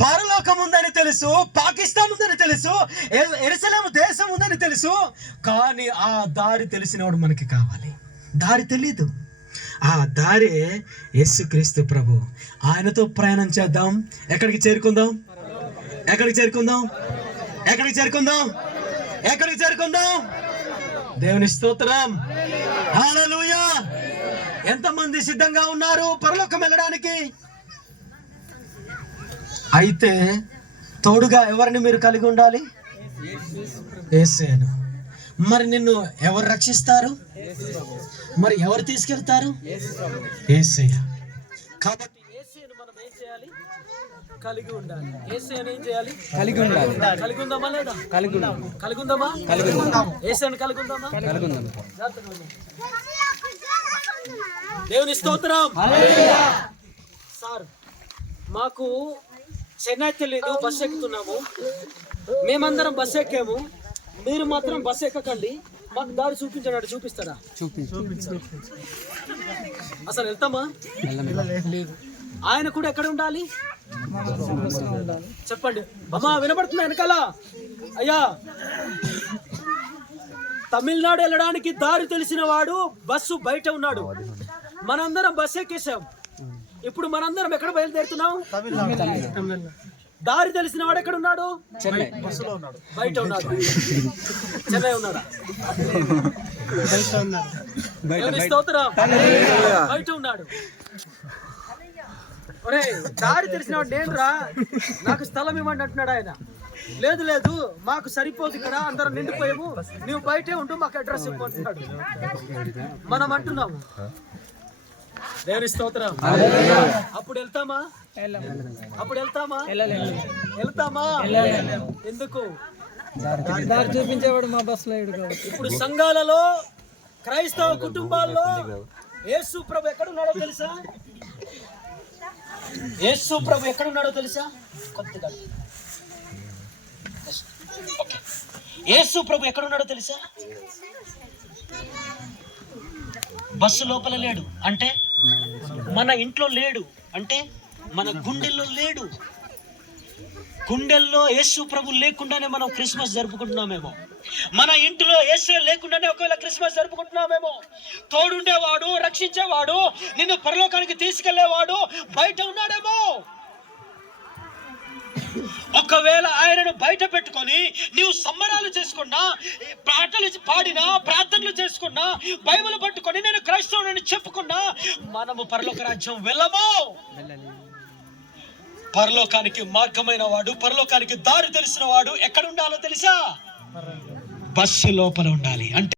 పరలోకం ఉందని తెలుసు పాకిస్తాన్ ఉందని తెలుసు ఎరుసలేము దేశం ఉందని తెలుసు కానీ ఆ దారి తెలిసినవాడు మనకి కావాలి. దారి తెలీదు. ఆ దారి యేసుక్రీస్తు ప్రభు. ఆయనతో ప్రయాణం చేద్దాం. ఎక్కడికి చేరుకుందాం? ఎక్కడికి చేరుకుందాం? ఎక్కడికి చేరుకుందాం? ఎక్కడికి చేరుకుందాం? దేవుని స్తోత్రం. హల్లెలూయా! ఎంతమంది సిద్ధంగా ఉన్నారు పరలోకం వెళ్ళడానికి? అయితే తోడుగా ఎవరిని మీరు కలిగి ఉండాలి? ఏసేను. మరి నిన్ను ఎవరు రక్షిస్తారు? మరి ఎవరు తీసుకెళ్తారు? ఏసయ్య కాబట్టి ఏసయ్యను మనం ఏం చేయాలి? కలిగి ఉండాలి. ఏం చేయాలి? కలిగి ఉండాలి. కలిగి ఉందామా లేదా? కలిగి ఉండాలి. కలిగి ఉందామా? కలిగి ఉందాం ఏసయ్యను కలిగి ఉందామా? కలిగి ఉందాం జాగ్రత్తగా ఉందాం. దేవుని స్తోత్రం. సార్ మాకు చెన్నై తెలీదు బస్ ఎక్కుతున్నాము. మేమందరం బస్ ఎక్కాము. మీరు మాత్రం బస్ ఎక్కకండి. మాకు దారి చూపించండి చూపిస్తారా? అసలు వెళ్తామా? ఆయన కూడా ఎక్కడ ఉండాలి? చెప్పండి. అమ్మా వినబడుతుంది వెనకాల? అయ్యా. తమిళనాడు వెళ్ళడానికి దారి తెలిసిన వాడు బస్సు బయట ఉన్నాడు. మనందరం బస్సు ఎక్కేసాం ఇప్పుడు మనందరం ఎక్కడ బయలుదేరుతున్నాం? దారి తెలిసిన వాడు ఎక్కడ ఉన్నాడు? చెన్నై. బయట ఉన్నాడు. చెన్నై ఉన్నాడా? బయట బయట ఉన్నాడు. ఒరే దారి తెలిసినవాడు నేను రా నాకు స్థలం ఇవ్వండి అంటున్నాడు ఆయన. లేదు లేదు మాకు సరిపోదు ఇక్కడ. అందరం నిండిపోయాము. నువ్వు బయటే ఉంటూ మాకు అడ్రస్ ఇవ్వమంటున్నాడు మనం అంటున్నాము. దేవుని స్తోత్రం. అప్పుడు వెళ్తామా? అప్పుడు వెళ్తామా? వెళ్తామా? ఎందుకు? దారి చూపించేవాడు మా బస్సులో ఇప్పుడు సంఘాలలో క్రైస్తవ కుటుంబాల్లో యేసు ప్రభు ఎక్కడున్నాడో తెలుసా? యేసు ప్రభు ఎక్కడున్నాడో తెలుసా? కొద్దిగా. యేసు ప్రభు ఎక్కడున్నాడో తెలుసా? బస్సు లోపల లేడు. అంటే మన ఇంట్లో లేడు. అంటే మన గుండెల్లో లేడు. గుండెల్లో యేసు ప్రభు లేకుండానే మనం క్రిస్మస్ జరుపుకుంటున్నామేమో. మన ఇంటిలో యేసు లేకుండానే ఒకవేళ క్రిస్మస్ జరుపుకుంటున్నామేమో. తోడుండేవాడు రక్షించేవాడు నిన్ను పరలోకానికి తీసుకెళ్ళేవాడు బయట ఉన్నాడు ఒకవేళ ఆయనను బయట పెట్టుకొని నీవు సంబరాలు చేసుకున్నా పాటలు పాడినా ప్రార్థనలు చేసుకున్నా బైబిల్ పట్టుకొని నేను క్రైస్తవుని చెప్పుకున్నా మనము పరలోక రాజ్యం వెళ్ళము. పరలోకానికి మార్గమైన వాడు పరలోకానికి దారి తెలిసిన వాడు ఎక్కడ ఉండాలో తెలుసా? బస్సు లోపల ఉండాలి. అంటే